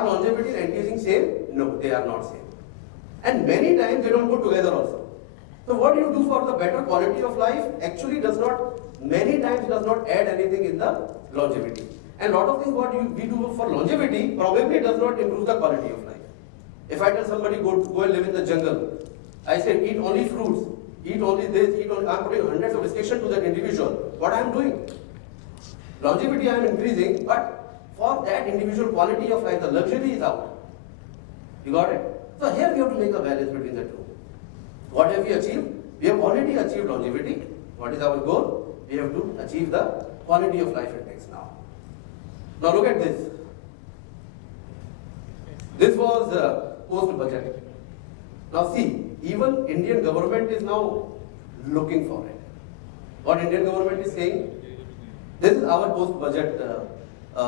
Are longevity and anti-aging same? No, they are not same. And many times they don't go together also. So what do you do for the better quality of life? Actually many times does not add anything in the longevity. And lot of things we do for longevity probably does not improve the quality of life. If I tell somebody go and live in the jungle, I say eat only fruits, eat only this, eat only, I'm putting hundreds of restrictions to that individual. What I am doing? Longevity I am increasing, but for that individual quality of life, the luxury is out. You got it? So here we have to make a balance between the two. What have we achieved? We have already achieved longevity. What is our goal? We have to achieve the quality of life index now. Now look at this. This was post-budget. Now see, even Indian government is now looking for it. What Indian government is saying? This is our post-budget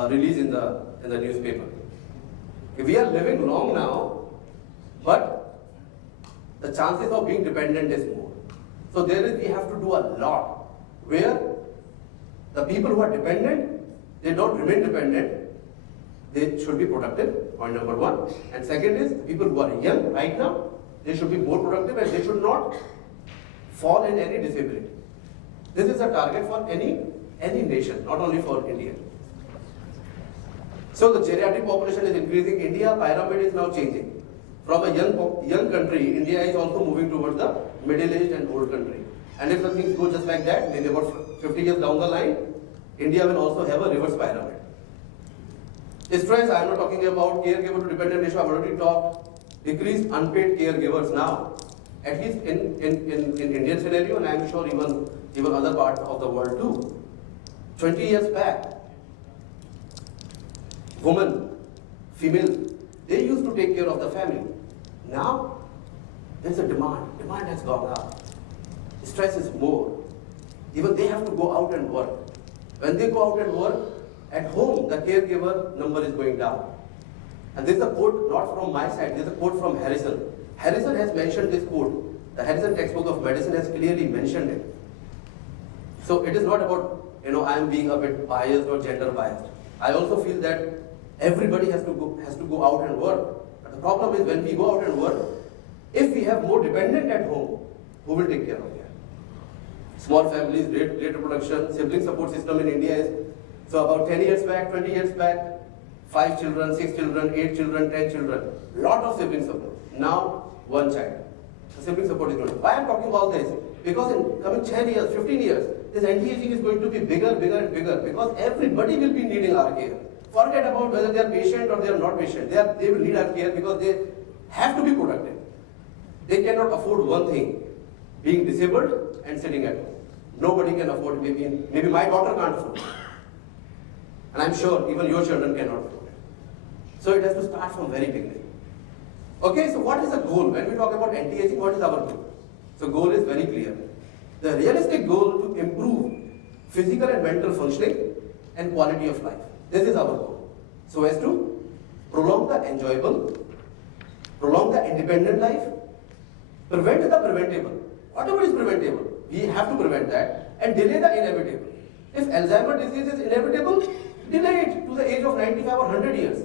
release in the newspaper. We are living long now, but the chances of being dependent is more. So we have to do a lot where the people who are dependent, they don't remain dependent, they should be productive, point number one. And second is, people who are young right now, they should be more productive and they should not fall in any disability. This is a target for any nation, not only for India. So the geriatric population is increasing. India pyramid is now changing. From a young country, India is also moving towards the middle-aged and old country. And if the things go just like that, maybe about 50 years down the line, India will also have a reverse pyramid. Stress, I am not talking about caregiver to dependent ratio, I have already talked. Decreased unpaid caregivers now, at least in Indian scenario, and I am sure even other parts of the world too. 20 years back, women, female, they used to take care of the family. Now, there's a demand. Demand has gone up. Stress is more. Even they have to go out and work. When they go out and work, at home, the caregiver number is going down. And this is a quote not from my side, this is a quote from Harrison. Harrison has mentioned this quote. The Harrison textbook of medicine has clearly mentioned it. So it is not about, I am being a bit biased or gender biased. I also feel that everybody has to go out and work. But the problem is when we go out and work, if we have more dependent at home, who will take care of them? Small families, late reproduction, sibling support system in India is, so about 10 years back, 20 years back, 5 children, 6 children, 8 children, 10 children, lot of sibling support. Now, 1 child. The sibling support is going. Why I am talking about this? Because in coming 10 years, 15 years, this anti-aging is going to be bigger and bigger because everybody will be needing our care. Forget about whether they are patient or they are not patient. They will need our care because they have to be productive. They cannot afford one thing, being disabled and sitting at home. Nobody can afford, maybe my daughter can't afford it. And I'm sure even your children cannot afford it. So it has to start from very beginning. Okay, so what is the goal? When we talk about anti-aging, what is our goal? So goal is very clear. The realistic goal to improve physical and mental functioning and quality of life. This is our goal. So as to prolong the enjoyable, prolong the independent life, prevent the preventable. Whatever is preventable, we have to prevent that and delay the inevitable. If Alzheimer's disease is inevitable, delay it to the age of 95 or 100 years.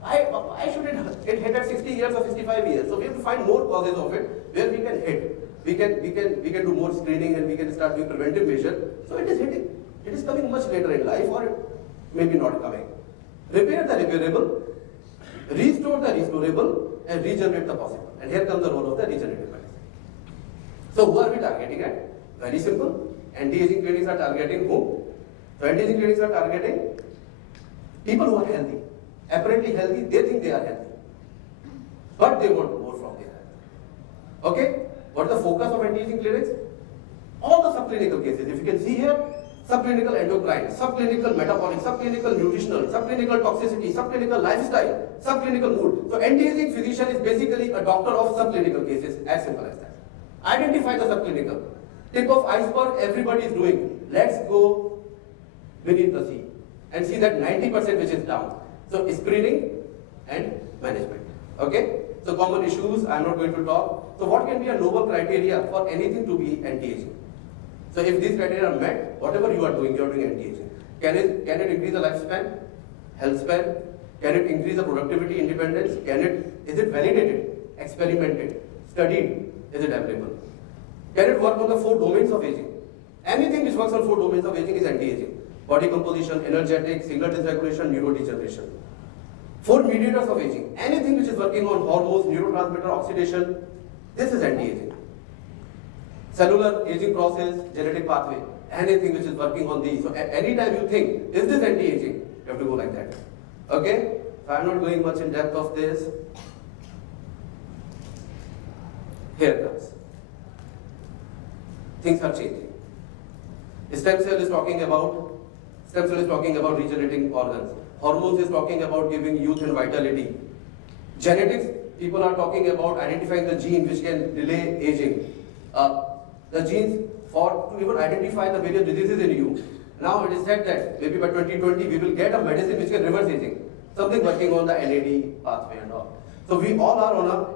Why should it hit at 60 years or 65 years? So we have to find more causes of it where we can hit. We can do more screening and we can start doing preventive measures. So it is hitting. It is coming much later in life or it may be not coming. Repair the repairable, restore the restorable, and regenerate the possible. And here comes the role of the regenerative medicine. So who are we targeting at? Very simple. Anti-aging clinics are targeting whom? So anti-aging clinics are targeting people who are healthy. Apparently healthy, they think they are healthy. But they want more from their health. Okay? What is the focus of anti-aging clinics? All the subclinical cases. If you can see here, subclinical endocrine, subclinical metabolic, subclinical nutritional, subclinical toxicity, subclinical lifestyle, subclinical mood. So anti-aging physician is basically a doctor of subclinical cases, as simple as that. Identify the subclinical. Tip of iceberg, everybody is doing. Let's go beneath the sea and see that 90% which is down. So screening and management. Okay? So common issues, I am not going to talk. So what can be a noble criteria for anything to be anti-aging? So if these criteria are met, whatever you are doing anti-aging. Can it increase the lifespan, health span, Can it increase the productivity, independence? Is it validated, experimented, studied? Is it available? Can it work on the 4 domains of aging? Anything which works on 4 domains of aging is anti-aging. Body composition, energetic, signal dysregulation, neurodegeneration. 4 mediators of aging. Anything which is working on hormones, neurotransmitter, oxidation, this is anti-aging. Cellular aging process, genetic pathway, anything which is working on these. So anytime you think, is this anti-aging? You have to go like that. Okay? So I'm not going much in depth of this. Here comes. Things are changing. Stem cell is talking about regenerating organs. Hormones is talking about giving youth and vitality. Genetics, people are talking about identifying the gene which can delay aging. The genes to even identify the various diseases in you. Now it is said that maybe by 2020 we will get a medicine which can reverse aging. Something working on the NAD pathway and all. So we all are on a